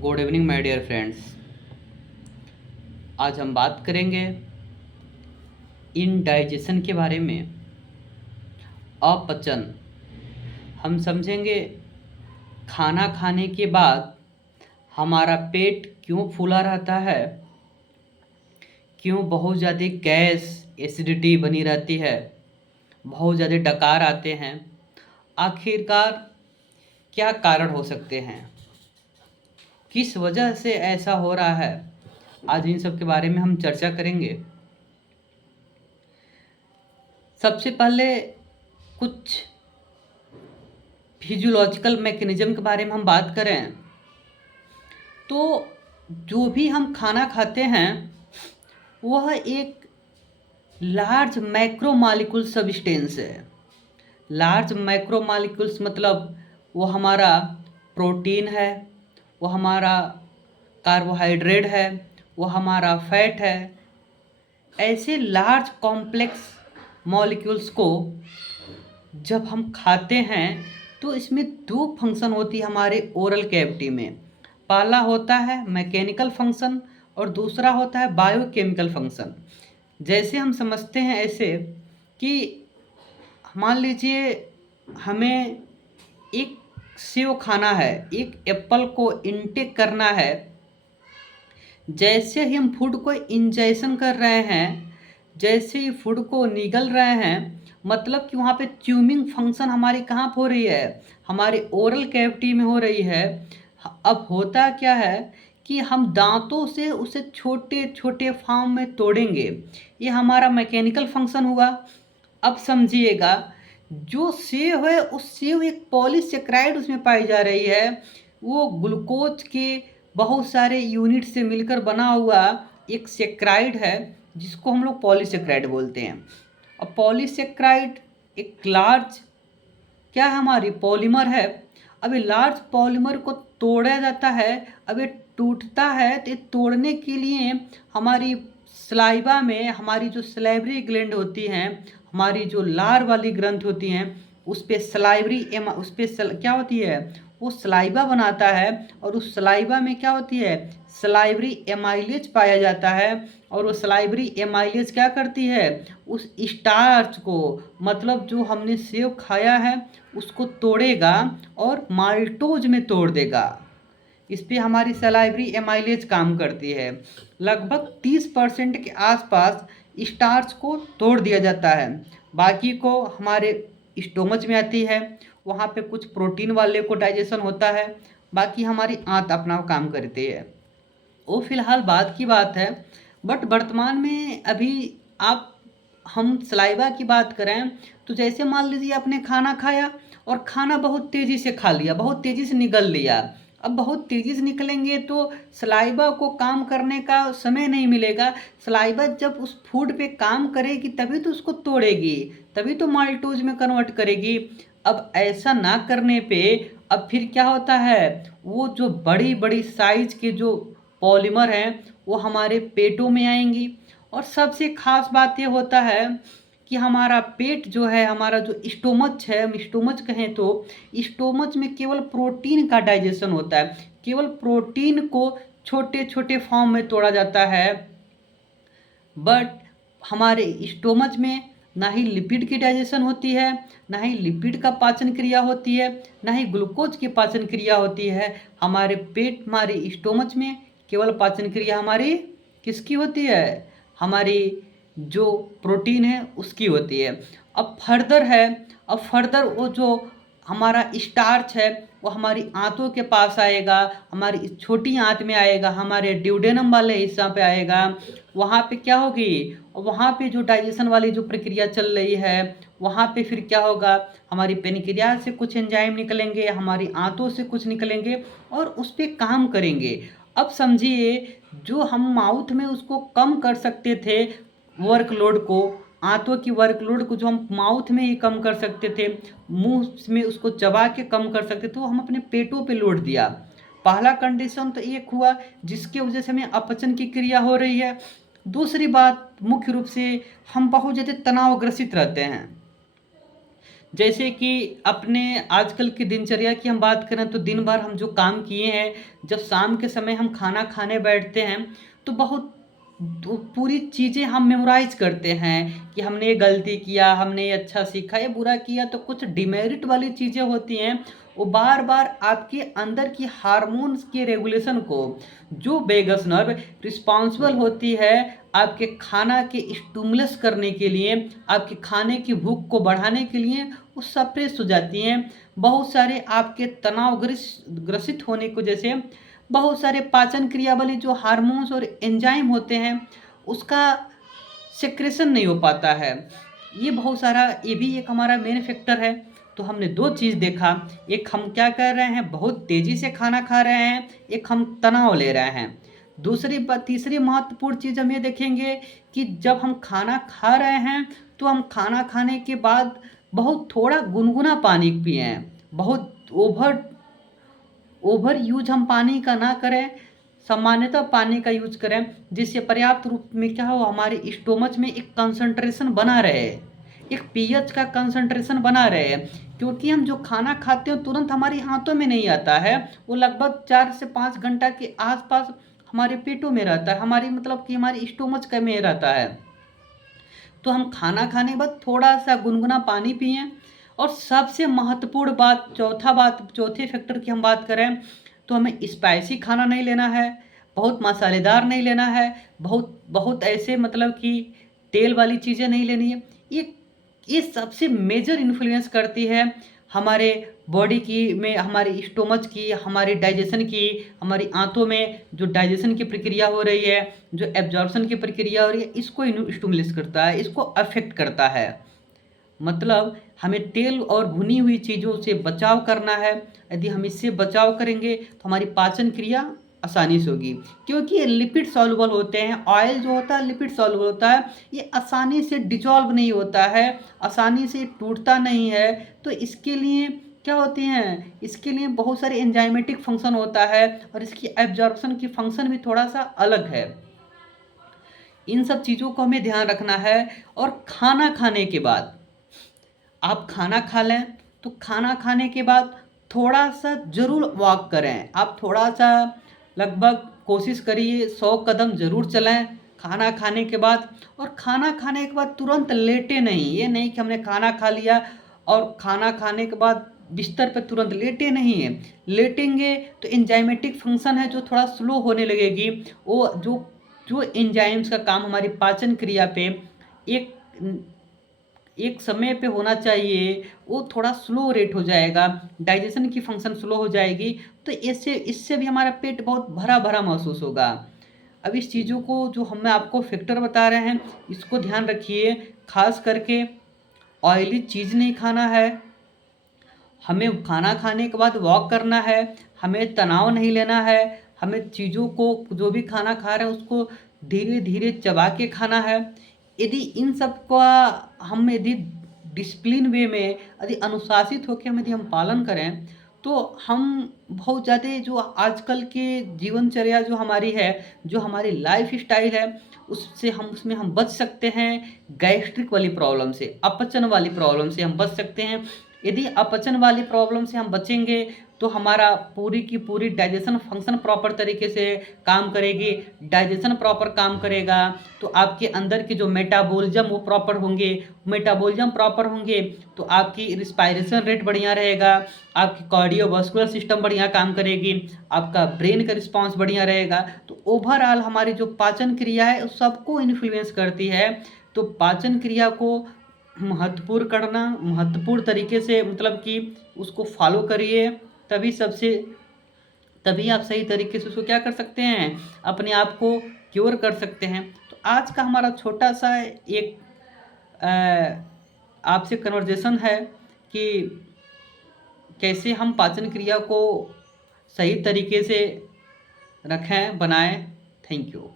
Good evening my dear friends. आज हम बात करेंगे इनडाइजेशन के बारे में। अपचन हम समझेंगे। खाना खाने के बाद हमारा पेट क्यों फूला रहता है, क्यों बहुत ज़्यादा गैस एसिडिटी बनी रहती है, बहुत ज़्यादा डकार आते हैं। आखिरकार क्या कारण हो सकते हैं, किस वजह से ऐसा हो रहा है, आज इन सब के बारे में हम चर्चा करेंगे। सबसे पहले कुछ फिजियोलॉजिकल मैकेनिज्म के बारे में हम बात करें तो जो भी हम खाना खाते हैं वह एक लार्ज मैक्रोमॉलिक्यूल सब्सटेंस है। लार्ज मैक्रोमॉलिक्यूल्स मतलब वो हमारा प्रोटीन है, वो हमारा कार्बोहाइड्रेट है, वो हमारा फैट है। ऐसे लार्ज कॉम्प्लेक्स मॉलिक्यूल्स को जब हम खाते हैं तो इसमें दो फंक्शन होती है हमारे ओरल कैविटी में। पहला होता है मैकेनिकल फंक्शन और दूसरा होता है बायोकेमिकल फंक्शन। जैसे हम समझते हैं ऐसे कि मान लीजिए हमें एक सेव खाना है, एक एप्पल को इनटेक करना है। जैसे ही हम फूड को इंजेक्शन कर रहे हैं, जैसे ही फूड को निगल रहे हैं, मतलब कि वहाँ पे च्यूमिंग फंक्शन हमारी कहाँ पे हो रही है, हमारे ओरल कैविटी में हो रही है। अब होता क्या है कि हम दांतों से उसे छोटे छोटे फॉर्म में तोड़ेंगे, ये हमारा मैकेनिकल फंक्शन हुआ। अब समझिएगा, जो सेव है उस सेव एक पॉलीसेक्राइड उसमें पाई जा रही है। वो ग्लूकोज के बहुत सारे यूनिट से मिलकर बना हुआ एक सेक्राइड है जिसको हम लोग पॉलीसेक्राइड बोलते हैं। और पॉलीसेक्राइड एक लार्ज क्या है, हमारी पॉलीमर है। अब ये लार्ज पॉलीमर को तोड़ा जाता है। अब ये टूटता है तो ये तोड़ने के लिए हमारी सलाइवा में हमारी जो सलाइवरी ग्लैंड होती हैं, हमारी जो लार वाली ग्रंथ होती हैं, उस पर क्या होती है, वो सलाइवा बनाता है। और उस सलाइवा में क्या होती है, सलाइवरी एमाइलेज पाया जाता है। और वो सलाइवरी एमाइलेज क्या करती है, उस स्टार्च को, मतलब जो हमने सेव खाया है उसको तोड़ेगा और माल्टोज में तोड़ देगा। इस पे हमारी सलाइवरी एमाइलेज काम करती है। लगभग 30% के आसपास स्टार्च को तोड़ दिया जाता है। बाकी को हमारे स्टोमच में आती है, वहाँ पे कुछ प्रोटीन वाले को डाइजेशन होता है। बाकी हमारी आंत अपना काम करती है। वो फिलहाल बाद की बात है, बट वर्तमान में अभी आप हम सलाइवा की बात करें तो जैसे मान लीजिए आपने खाना खाया और खाना बहुत तेज़ी से खा लिया, बहुत तेज़ी से निगल लिया। अब बहुत तेज़ी से निकलेंगे तो सलाइवा को काम करने का समय नहीं मिलेगा। सलाइवा जब उस फूड पे काम करेगी तभी तो उसको तोड़ेगी, तभी तो माल्टोज में कन्वर्ट करेगी। अब ऐसा ना करने पे अब फिर क्या होता है, वो जो बड़ी बड़ी साइज के जो पॉलीमर हैं वो हमारे पेटों में आएंगी। और सबसे खास बात ये होता है कि हमारा पेट जो है, हमारा जो स्टोमच है, हम स्टोमच कहें तो स्टोमच में केवल प्रोटीन का डाइजेशन होता है। केवल प्रोटीन को छोटे छोटे फॉर्म में तोड़ा जाता है। बट हमारे स्टोमच में ना ही लिपिड की डाइजेशन होती है, ना ही लिपिड का पाचन क्रिया होती है, ना ही ग्लूकोज की पाचन क्रिया होती है। हमारे पेट, हमारे स्टोमच में केवल पाचन क्रिया हमारी किसकी होती है, हमारी जो प्रोटीन है उसकी होती है। अब फर्दर वो जो हमारा स्टार्च है वो हमारी आंतों के पास आएगा, हमारी छोटी आंत में आएगा, हमारे ड्यूडेनम वाले हिस्सा पे आएगा। वहाँ पे क्या होगी, वहाँ पे जो डाइजेशन वाली जो प्रक्रिया चल रही है वहाँ पे फिर क्या होगा, हमारी पेनक्रियाज से कुछ एंजाइम निकलेंगे, हमारी आंतों से कुछ निकलेंगे और उस पर काम करेंगे। अब समझिए, जो हम माउथ में उसको कम कर सकते थे वर्कलोड को, आंतों की वर्कलोड को जो हम माउथ में ही कम कर सकते थे, मुंह में उसको चबा के कम कर सकते थे, तो हम अपने पेटों पे लोड दिया। पहला कंडीशन तो एक हुआ जिसकी वजह से हमें अपचन की क्रिया हो रही है। दूसरी बात, मुख्य रूप से हम बहुत ज़्यादा तनावग्रसित रहते हैं। जैसे कि अपने आजकल की दिनचर्या की हम बात करें तो दिन भर हम जो काम किए हैं, जब शाम के समय हम खाना खाने बैठते हैं तो बहुत तो पूरी चीज़ें हम मेमोराइज़ करते हैं कि हमने ये गलती किया, हमने ये अच्छा सीखा, ये बुरा किया। तो कुछ डिमेरिट वाली चीज़ें होती हैं, वो बार-बार आपके अंदर की हार्मोन्स के रेगुलेशन को, जो वेगस नर्व रिस्पॉन्सिबल होती है आपके खाना के स्टिमुलस करने के लिए, आपके खाने की भूख को बढ़ाने के लिए, वो सप्रेस हो जाती हैं। बहुत सारे आपके ग्रसित होने की वजह से बहुत सारे पाचन क्रिया वाले जो हार्मोन्स और एंजाइम होते हैं, उसका सेक्रेशन नहीं हो पाता है। ये बहुत सारा, ये भी एक हमारा मेन फैक्टर है। तो हमने 2 चीज़ देखा, एक हम क्या कर रहे हैं, बहुत तेज़ी से खाना खा रहे हैं, एक हम तनाव ले रहे हैं। तीसरी महत्वपूर्ण चीज़ हम ये देखेंगे कि जब हम खाना खा रहे हैं, तो हम खाना खाने के बाद बहुत थोड़ा गुनगुना पानी पिएँ। बहुत ओवर यूज हम पानी का ना करें, सामान्यतः पानी का यूज करें, जिससे पर्याप्त रूप में क्या हो, हमारे स्टोमच में एक कंसंट्रेशन बना रहे, एक पीएच का कंसंट्रेशन बना रहे। क्योंकि हम जो खाना खाते हैं तुरंत हमारे हाथों में नहीं आता है, वो लगभग 4 से 5 घंटा के आसपास हमारे पेटों में रहता है, हमारी मतलब कि हमारी स्टोमच का में रहता है। तो हम खाना खाने के बाद थोड़ा-सा गुनगुना पानी पिएँ। और सबसे महत्वपूर्ण बात, चौथे फैक्टर की हम बात करें, तो हमें स्पाइसी खाना नहीं लेना है, बहुत मसालेदार नहीं लेना है, बहुत बहुत ऐसे मतलब कि तेल वाली चीज़ें नहीं लेनी है। ये सबसे मेजर इन्फ्लुएंस करती है हमारे बॉडी की में, हमारी स्टोमच की, हमारी डाइजेशन की, हमारी आंतों में जो डाइजेशन की प्रक्रिया हो रही है, जो एब्जॉर्प्शन की प्रक्रिया हो रही है, इसको स्टिमुलेट करता है, इसको अफेक्ट करता है। मतलब हमें तेल और भुनी हुई चीज़ों से बचाव करना है। यदि हम इससे बचाव करेंगे तो हमारी पाचन क्रिया आसानी से होगी, क्योंकि ये लिपिड सॉल्युबल होते हैं। ऑयल जो होता है लिपिड सॉल्युबल होता है, ये आसानी से डिजॉल्व नहीं होता है, आसानी से टूटता नहीं है। तो इसके लिए क्या होती हैं, इसके लिए बहुत सारे एंजाइमेटिक फंक्शन होता है, और इसकी एब्जॉर्प्शन की फंक्शन भी थोड़ा सा अलग है। इन सब चीज़ों को हमें ध्यान रखना है। और खाना खाने के बाद आप खाना खा लें, तो खाना खाने के बाद थोड़ा-सा ज़रूर वॉक करें। आप थोड़ा-सा लगभग कोशिश करिए 100 कदम ज़रूर चलें खाना खाने के बाद। और खाना खाने के बाद तुरंत लेटें नहीं। ये नहीं कि हमने खाना खा लिया और खाना खाने के बाद बिस्तर पे तुरंत लेटे नहीं हैं। लेटेंगे तो एंजाइमेटिक फंक्शन है जो थोड़ा स्लो होने लगेगी। वो जो जो एंजाइम्स का काम हमारी पाचन क्रिया पे एक एक समय पे होना चाहिए, वो थोड़ा स्लो रेट हो जाएगा, डाइजेशन की फंक्शन स्लो हो जाएगी। तो इससे इससे भी हमारा पेट बहुत भरा-भरा महसूस होगा। अब इस चीज़ों को जो हम आपको फैक्टर बता रहे हैं, इसको ध्यान रखिए। ख़ास करके ऑयली चीज़ नहीं खाना है, हमें खाना खाने के बाद वॉक करना है, हमें तनाव नहीं लेना है, हमें चीज़ों को जो भी खाना खा रहे हैं उसको धीरे-धीरे चबा के खाना है। यदि इन सब का हम यदि डिसिप्लिन वे में, यदि अनुशासित होके यदि हम पालन करें, तो हम बहुत ज़्यादा जो आजकल के जीवनचर्या जो हमारी है, जो हमारी लाइफ़स्टाइल है, उसमें हम बच सकते हैं। गैस्ट्रिक वाली प्रॉब्लम से, अपचन वाली प्रॉब्लम से हम बच सकते हैं। यदि अपचन वाली प्रॉब्लम से हम बचेंगे, तो हमारा पूरी की पूरी डाइजेशन फंक्शन प्रॉपर तरीके से काम करेगी। डाइजेशन प्रॉपर काम करेगा तो आपके अंदर के जो मेटाबॉलिज्म वो प्रॉपर होंगे। मेटाबॉलिज्म प्रॉपर होंगे तो आपकी रिस्पायरेशन रेट बढ़िया रहेगा, आपकी कार्डियोवास्कुलर सिस्टम बढ़िया काम करेगी, आपका ब्रेन का रिस्पॉन्स बढ़िया रहेगा। तो ओवरऑल हमारी जो पाचन क्रिया है उस सबको इन्फ्लुएंस करती है। तो पाचन क्रिया को महत्वपूर्ण तरीके से मतलब कि उसको फॉलो करिए, तभी सबसे तभी आप सही तरीके से उसको क्या कर सकते हैं, अपने आप को क्योर कर सकते हैं। तो आज का हमारा छोटा-सा एक आपसे कन्वर्सेशन है कि कैसे हम पाचन क्रिया को सही तरीके से रखें, बनाएँ। Thank you.